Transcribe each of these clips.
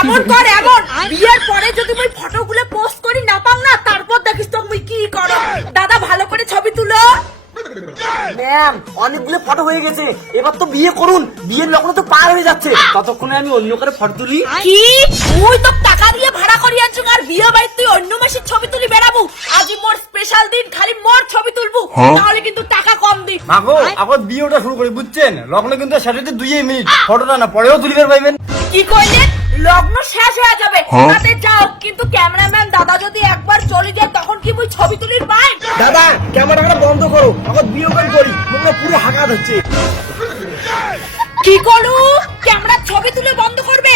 এমন কর এমন। বিয়ের পরে যদি মুই ফটোগুলো পোস্ট করি না পাং না তারপর দেখিস তো মুই কি করো। দাদা ভালো করে ছবি তুলো। ম্যাম অনেকগুলো ফটো হয়ে গেছে। এবার তো বিয়ে করুন। বিয়ের লগ্ন তো পার হয়ে যাচ্ছে। ততক্ষণে আমি অন্য করে ফটো তুলি। কি? মুই তো টাকা দিয়ে ভাড়া করি আনছুক আর বিয়ে বাড়ি তুই অন্য মাসের ছবি তুলি বেড়াবো আজি মোর স্পেশাল দিন খালি মোর ছবি তুলবো তাহলে কিন্তু টাকা কম দি। মাগো আবার বিয়েটা শুরু করি বুঝছেন? লগ্ন কিন্তু সাথে দুই মিনিট। ফটোটা না পরেও তুলিবার পাইবেন। কি কইলেন? লগ্ন শেষ হয়ে যাবে। তাতে যাও কিন্তু ক্যামেরাম্যান দাদা যদি একবার চলে যায় তখন কি মুই ছবি তুলির পাই? দাদা ক্যামেরাটা বন্ধ করো। এখন বিয়ে করে করি। মুখটা পুরো হাঁকাত হচ্ছে। কি করু? ক্যামেরা ছবি তুলে বন্ধ করবে?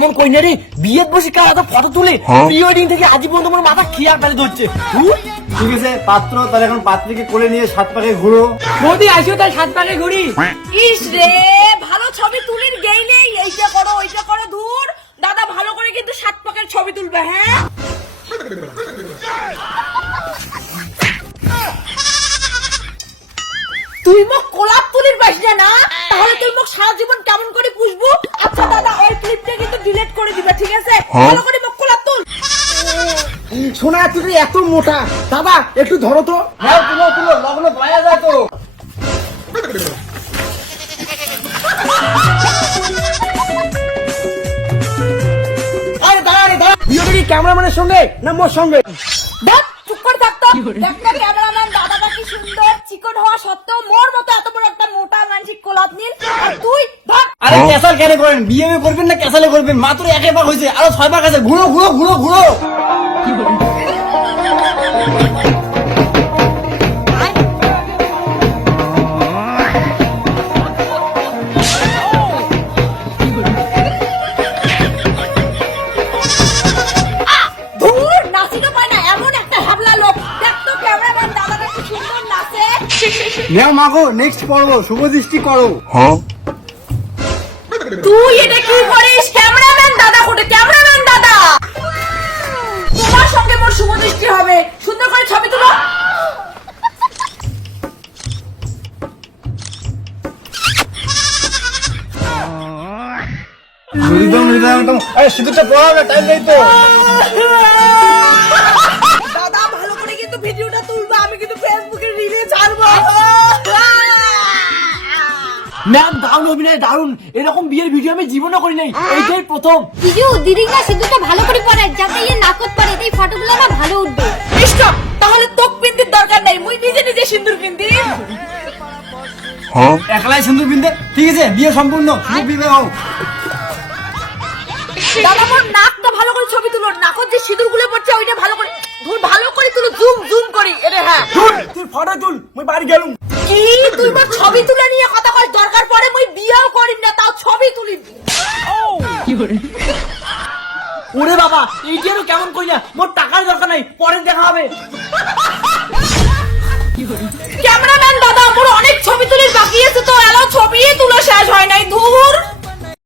এটা কেমন কই বিয়ের বসে কার এত ফটো তুলে? প্রি ওয়েডিং থেকে আজ পর্যন্ত আমার মাথা খিয়ার তালে ধরছে। ধুর। ঠিক আছে পাত্র তাহলে এখন পাত্রীকে কোলে নিয়ে সাত পাকে ঘুরো। বৌদি আসিও তাই সাত পাকে ঘুরি। ইস রে ভালো ছবি তুলির গেই নেই। এইটা করো ওইটা করো দূর দাদা ভালো করে কিন্তু সাত পাকের ছবি তুলবে হ্যাঁ? তুই মুখ কোলাপ তুলির পাইস না? না তাহলে তুই মুখ সারা জীবন কেমন করে পুষবো? আচ্ছা দাদা ওই ক্লিপটা কিন্তু ডিলিট করে দিবে ঠিক আছে? ভালো করে মুখ কোলাপ তুল। শোনা তুই এত মোটা। দাদা একটু ধরো তো। হ্যাঁ তুলো তুলো লগ্ন পাওয়া যায় তো। আরে দাঁড়া রে দাঁড়া। বিয়েটা ক্যামেরাম্যানের সঙ্গে না মোর সঙ্গে? দেখ চুপ করে থাকতো একটা ক্যামেরাম্যান দাদাটা কি সুন্দর। চিকন হওয়া সত্ত্বেও মোর মতো এত বড় একটা মোটা মানসিক কোলাপ নিন আর তুই ধর। আরে ক্যাসাল কেন করেন বিয়ে করবেন না ক্যাসালে করবেন? মাত্র একে পাক হয়েছে আরও ছয় পাক আছে। ঘুরো ঘুরো ঘুরো ঘুরো। নেও মাগো নেক্সট পর্ব শুভ দৃষ্টি করো। তুই এটা কি করিস? ক্যামেরাম্যান দাদা কোটে ক্যামেরাম্যান দাদা! তোমার সঙ্গে মোর শুভদৃষ্টি হবে। সুন্দর করে ছবি তুলো। মৃদম মৃদম টাইম নেই তো। ম্যাম দারুণ অভিনয় দারুণ। এরকম বিয়ের ভিডিও আমি জীবনে করি নাই। এইটাই প্রথম। জিজু দিদি না সিঁদুরটা ভালো করে পরে যাতে ইয়ে নাকত পারে এই ফটোগুলো না ভালো উঠবে। স্টপ! তাহলে তোক পিন্দির দরকার নেই মুই নিজে নিজে সিন্দুর পিন্দি একলাই সিঁদুর পিনতে? ঠিক আছে বিয়ে সম্পূর্ণ। শুভ বিবাহ। দাদা মোর নাকটা ভালো করে ছবি তুলো নাকত যে সিঁদুরগুলো পড়ছে ওইটা ভালো করে ধুর ভালো করে তুলো জুম জুম করি এরে হ্যাঁ। তুই ফটো তুল মুই বাড়ি গেলুম। কি? তুই মোর ছবি তুলে নিয়ে কথা কয়? দরকার পড়ে মই বিয়েও করি না তাও ছবি তুলি। ওরে বাবা এইটারও কেমন কইলা? মোর টাকার দরকার নাই পরে দেখা হবে।